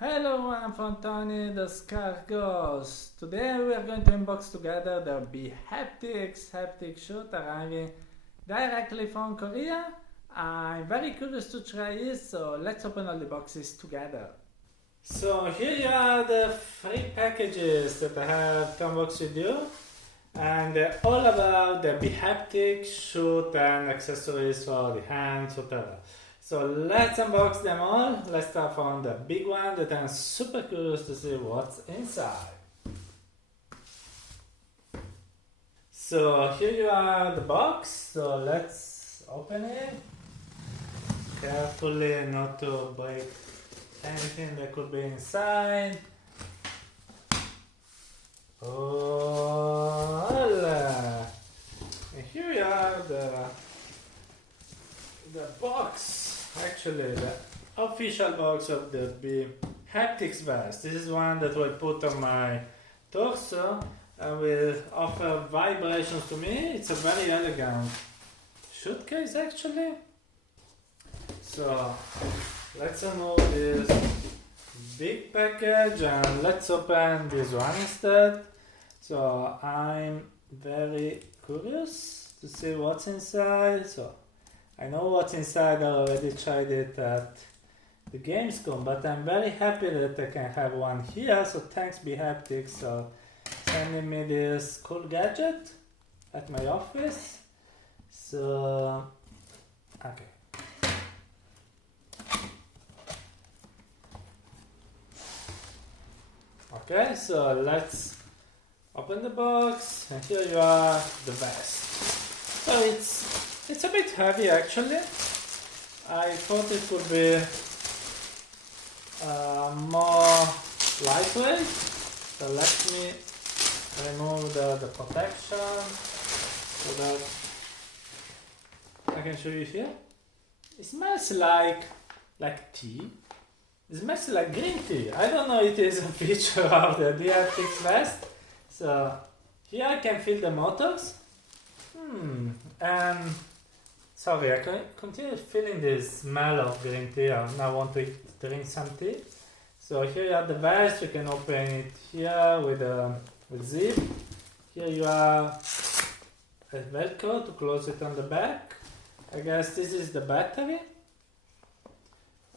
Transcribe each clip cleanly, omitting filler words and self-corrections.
Hello, I'm Fontani, the Scar Ghost. Today we are going to unbox together the bHaptics haptic shoot arriving directly from Korea. I'm very curious to try it, so let's open all the boxes together. So here you are the three packages that I have to unbox with you. And they're all about the bHaptic shoot and accessories for the hands, whatever. So let's unbox them all. Let's start from the big one that I'm super curious to see what's inside. So here you are the box. So let's open it. Carefully not to break anything that could be inside. Oh, and here we are the box. Actually, the official box of the bHaptics vest. This is one that will put on my torso and will offer vibrations to me. It's a very elegant shoot case actually. So let's remove this big package and let's open this one instead. So I'm very curious to see what's inside. So I know what's inside, I already tried it at the Gamescom, but I'm very happy that I can have one here, so thanks bHaptics for sending me this cool gadget at my office. So, okay. Okay, so let's open the box, and here you are, the vest. So it's a bit heavy actually. I thought it would be more lightweight. So let me remove the protection so that I can show you here. It smells like tea. It smells like green tea. I don't know if it is a feature of the bHaptics vest. So here I can feel the motors. And sorry, I can continue feeling this smell of green tea. I now want to drink some tea. So here you have the vest. You can open it here with zip. Here you have a Velcro to close it on the back. I guess this is the battery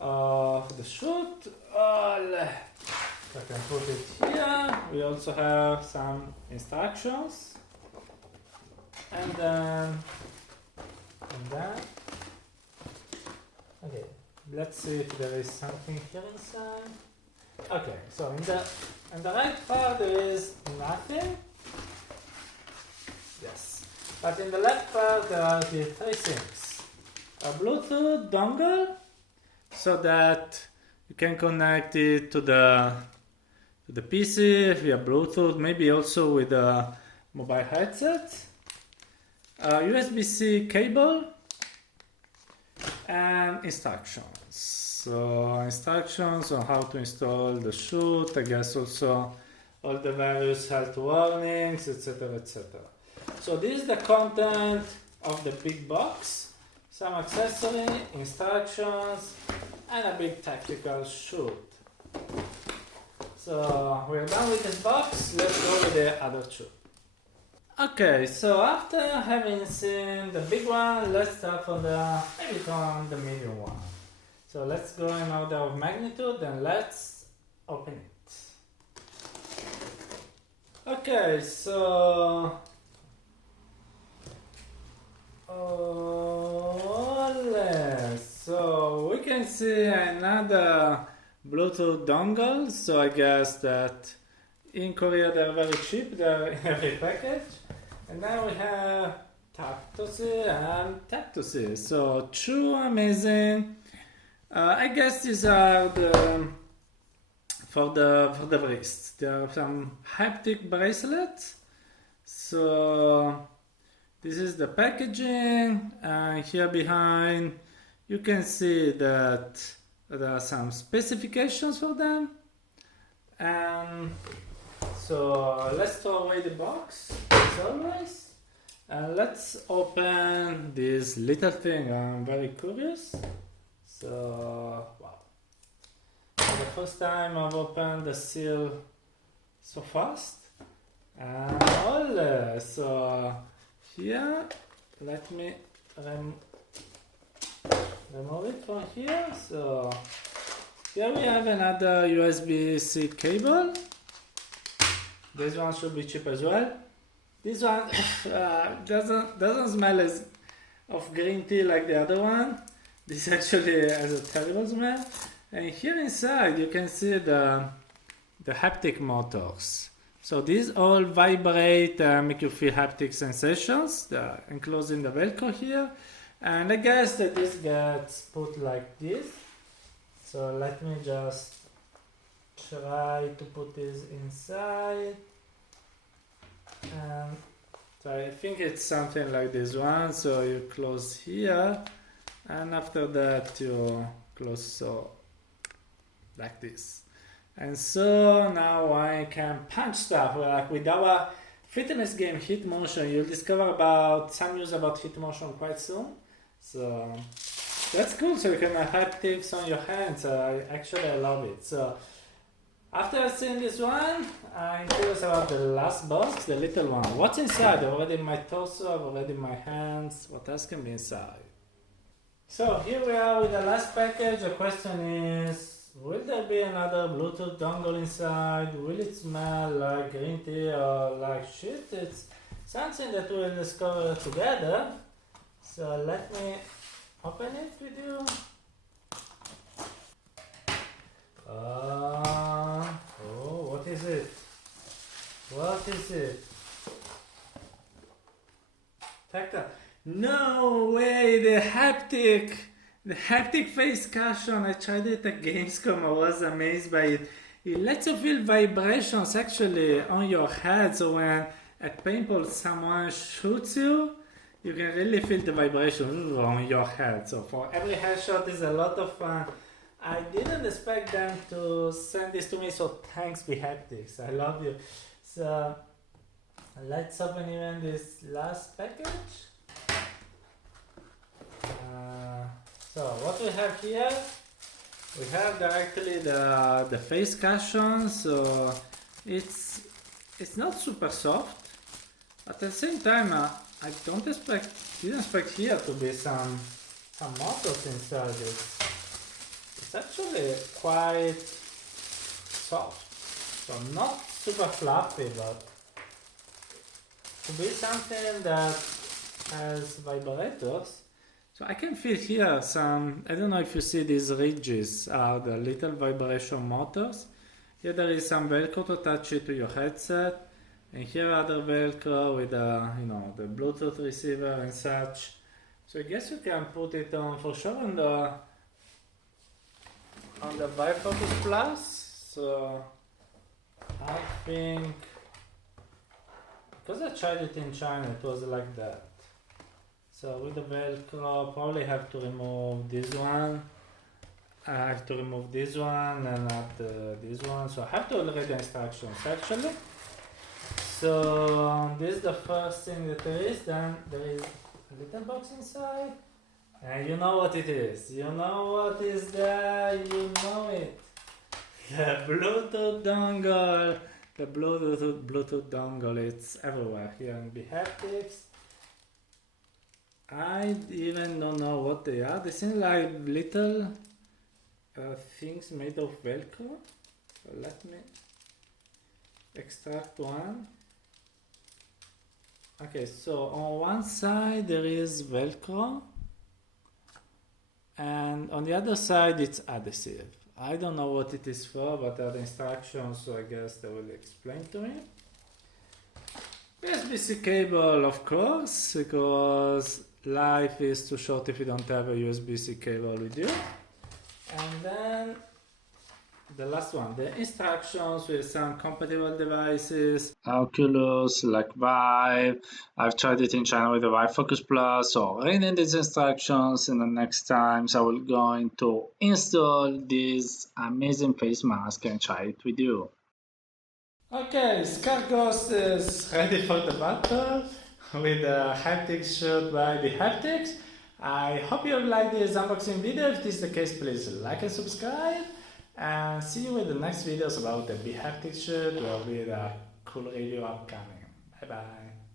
of the shoot. I can put it here. We also have some instructions. And then, okay, let's see if there is something here inside. Okay, so in the right part there is nothing. Yes, but in the left part there are the three things. A Bluetooth dongle, so that you can connect it to the PC via Bluetooth, maybe also with a mobile headset. USB-C cable and instructions. So instructions on how to install the shoot, I guess also all the various health warnings, etc, etc. So this is the content of the big box. Some accessory, instructions, and a big tactical shoot. So we're done with this box, let's go with the other two. Okay, so after having seen the big one, let's start from the medium one. So let's go in order of magnitude and let's open it. Okay, so so we can see another Bluetooth dongle. So I guess that in Korea they're very cheap, they're in every package. And then we have Tap2C and Tap2C. So two amazing. I guess these are for the wrist. There are some haptic bracelets. So this is the packaging, and here behind you can see that there are some specifications for them. And so let's throw away the box as always, and let's open this little thing. I'm very curious. So wow, so the first time I've opened the seal so fast. And so here, let me remove it from here. So here we have another USB-C cable. This one should be cheap as well. This one doesn't smell of green tea like the other one. This actually has a terrible smell. And here inside you can see the haptic motors. So these all vibrate, make you feel haptic sensations. They're enclosed in the Velcro here. And I guess that this gets put like this. So let me just try to put this inside. So I think it's something like this one. So you close here, and after that you close so like this. And so now I can punch stuff. Like with our fitness game Hit Motion, you'll discover about some news about Hit Motion quite soon. So that's cool. So you can have haptics on your hands. I love it. So after seeing this one, I'm curious about the last box, the little one. What's inside? Already my torso, already my hands. What else can be inside? So here we are with the last package. The question is, will there be another Bluetooth dongle inside? Will it smell like green tea or like shit? It's something that we'll discover together. So let me open it with you. Oh, what is it? What is it? Tactile. No way, the haptic face cushion. I tried it at Gamescom. I was amazed by it. It lets you feel vibrations actually on your head. So when at paintball someone shoots you, you can really feel the vibration on your head. So for every headshot is a lot of fun. I didn't expect them to send this to me, so thanks bHaptics. I love you. So let's open even this last package. So what we have here, we have directly the face cushion. So it's not super soft, but at the same time I didn't expect here to be some motors inside it. It's actually quite soft, so not super fluffy, but to be something that has vibrators. So I can feel here some, I don't know if you see these ridges are the little vibration motors. Here there is some Velcro to attach it to your headset, and here other Velcro with the Bluetooth receiver and such. So I guess you can put it on for sure on the bifocus plus. So I think, because I tried it in China, it was like that. So with the Velcro, probably have to remove this one. I have to remove this one and add this one. So I have to read the instructions actually. So this is the first thing that there is. Then there is a little box inside. And you know what it is. You know what is there. You know it. The Bluetooth dongle. The Bluetooth dongle. It's everywhere here in bHaptics. I even don't know what they are. They seem like little things made of Velcro. So let me extract one. Okay, so on one side there is Velcro, and on the other side it's adhesive. I don't know what it is for, but there are the instructions, so I guess they will explain to me. USB-C cable, of course, because life is too short if you don't have a USB-C cable with you. And then the last one, the instructions with some compatible devices. Oculus, like Vive. I've tried it in China with the Vive Focus Plus. So reading these instructions, and the next times I will going to install this amazing face mask and try it with you. Okay, Scar Ghost is ready for the battle with the Haptics shot by bHaptics. I hope you liked this unboxing video. If this is the case, please like and subscribe. And see you in the next videos about the bHaptics shirt. There will be a cool review upcoming. Bye bye.